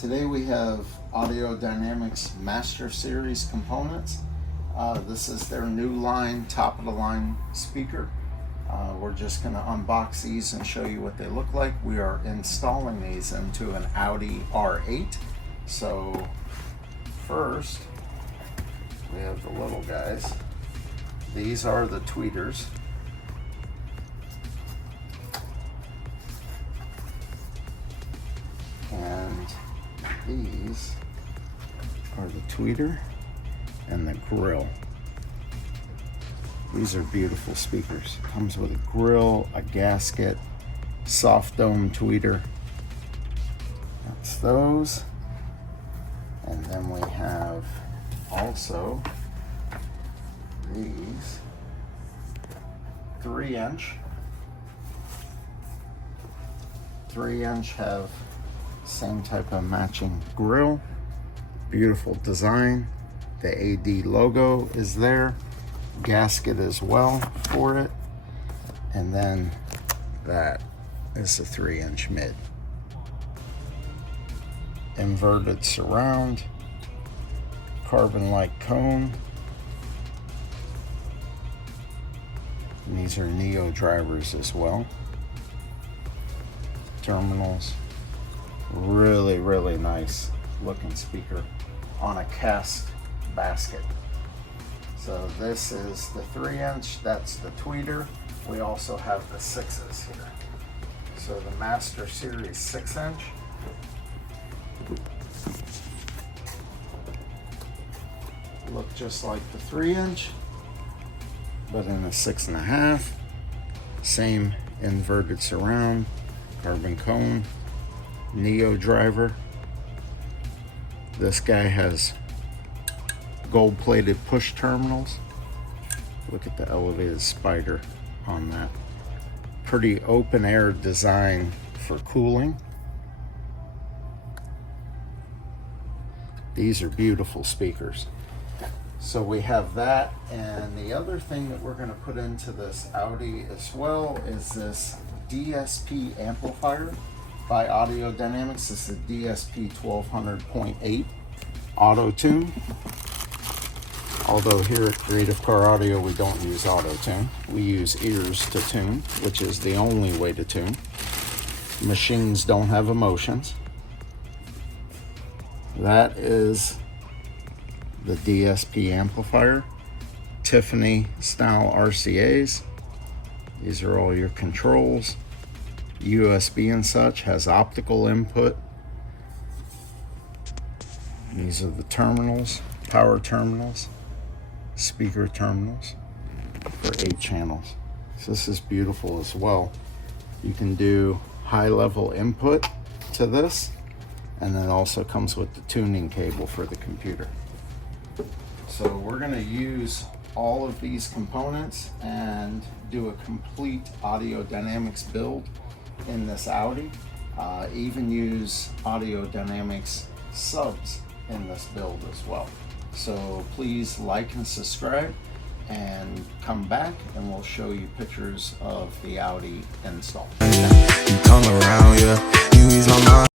Today we have Audio Dynamics Master Series components. This is their new line, top of the line speaker. We're just going to unbox these and show you what they look like. We are installing these into an Audi R8. So first we have the little guys. These are the tweeters. And these are the tweeter and the grill. These are beautiful speakers. Comes with a grill, a gasket, soft dome tweeter. That's those. And then we have also these 3-inch. 3-inch have same type of matching grill, beautiful design. The AD logo is there, gasket as well for it, and then that is the 3-inch mid. Inverted surround, carbon light cone. And these are Neo drivers as well. Terminals. Really nice looking speaker on a cast basket. So this is the 3-inch, that's the tweeter. We also have the 6s here. So the Master Series 6-inch. Look just like the 3-inch, but in a 6.5. Same inverted surround, carbon cone, Neo driver. This guy has gold-plated push terminals. Look at the elevated spider on that. Pretty open air design for cooling. These are beautiful speakers. So we have that, and the other thing that we're going to put into this Audi as well is this DSP amplifier by Audio Dynamics. This is the DSP 1200.8 auto tune. Although here at Creative Car Audio we don't use auto tune, we use ears to tune, which is the only way to tune. Machines don't have emotions. That is the DSP amplifier, Tiffany style RCAs. These are all your controls. USB and such, has optical input. These are the terminals, power terminals, speaker terminals for 8 channels. So this is beautiful as well. You can do high level input to this, and it also comes with the tuning cable for the computer. So we're going to use all of these components and do a complete Audio Dynamics build in this Audi. Even use Audio Dynamics subs in this build as well. So please like and subscribe, and come back and we'll show you pictures of the Audi install. You come around, yeah, you ease my mind.